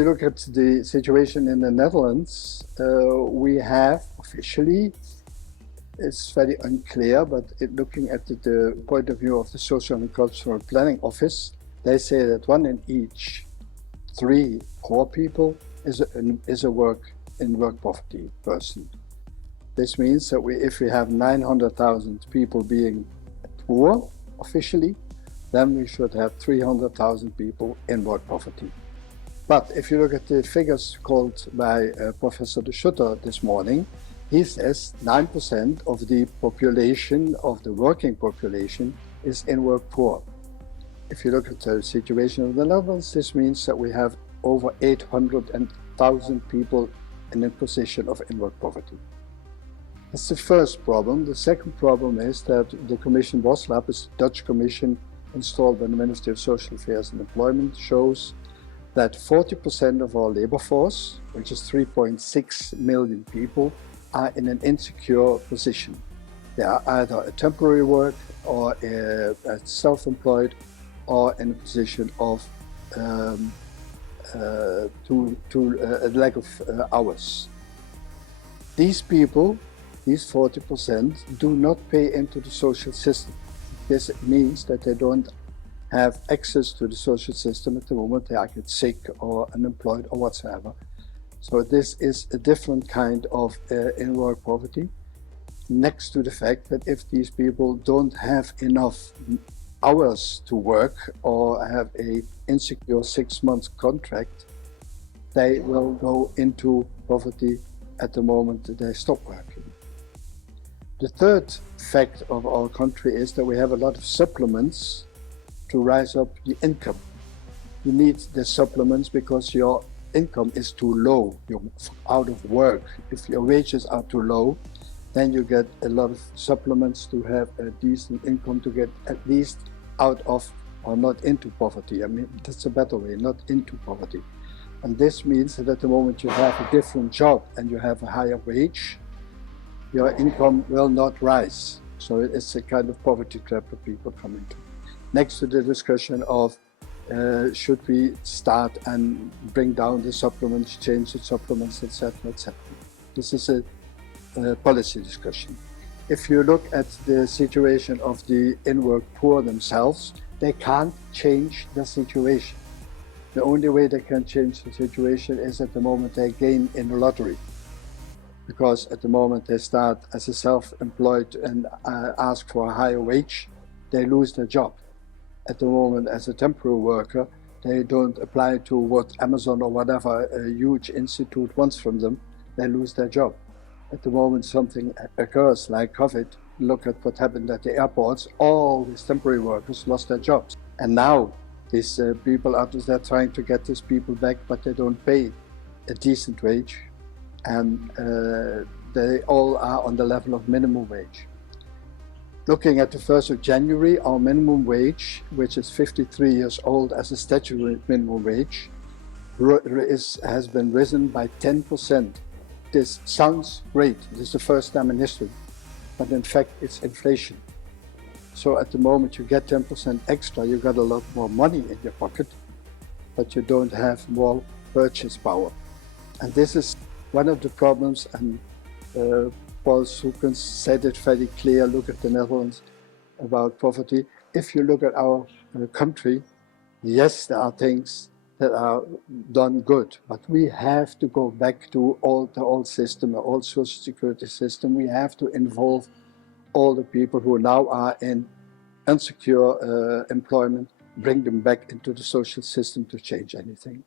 you look at the situation in the Netherlands, we have officially, it's very unclear, but looking at the point of view of the Social and Cultural Planning Office, they say that 1 in each 3 poor people is a work poverty person. This means that if we have 900,000 people being poor officially, then we should have 300,000 people in work poverty. But if you look at the figures called by Professor de Schutter this morning, he says 9% of the population, of the working population, is in work poor. If you look at the situation of the Netherlands, this means that we have over 800,000 people in a position of in work poverty. That's the first problem. The second problem is that the Commission Bothmer, is a Dutch commission installed by the Ministry of Social Affairs and Employment, shows that 40% of our labor force, which is 3.6 million people, are in an insecure position. They are either a temporary work or self-employed or in a position of a lack of hours. These people, these 40%, do not pay into the social system. This means that they don't have access to the social system at the moment. They are get sick or unemployed or whatsoever. So this is a different kind of in-work poverty, next to the fact that if these people don't have enough hours to work or have a insecure 6-month contract, they will go into poverty at the moment that they stop working. The third fact of our country is that we have a lot of supplements to rise up the income. You need the supplements because your income is too low, you're out of work. If your wages are too low, then you get a lot of supplements to have a decent income, to get at least out of or not into poverty. I mean, that's a better way, not into poverty. And this means that at the moment you have a different job and you have a higher wage, your income will not rise. So it's a kind of poverty trap that people come into. Next to the discussion of should we start and bring down the supplements, change the supplements, etc., etc. This is a policy discussion. If you look at the situation of the in-work poor themselves, they can't change the situation. The only way they can change the situation is at the moment they gain in the lottery. Because at the moment they start as a self-employed and ask for a higher wage, they lose their job. At the moment, as a temporary worker, they don't apply to what Amazon or whatever a huge institute wants from them, they lose their job. At the moment something occurs like COVID, look at what happened at the airports, all these temporary workers lost their jobs. And now these people are trying to get these people back, but they don't pay a decent wage, and they all are on the level of minimum wage. Looking at the 1st of January, our minimum wage, which is 53 years old as a statutory minimum wage, has been risen by 10%. This sounds great. This is the first time in history, but in fact it's inflation. So at the moment you get 10% extra, you got a lot more money in your pocket, but you don't have more purchase power. And this is one of the problems, and Paul Soekens said it very clear. Look at the Netherlands about poverty. If you look at our country, yes, there are things that are done good, but we have to go back to the old system, the old social security system. We have to involve all the people who now are in insecure employment, bring them back into the social system to change anything.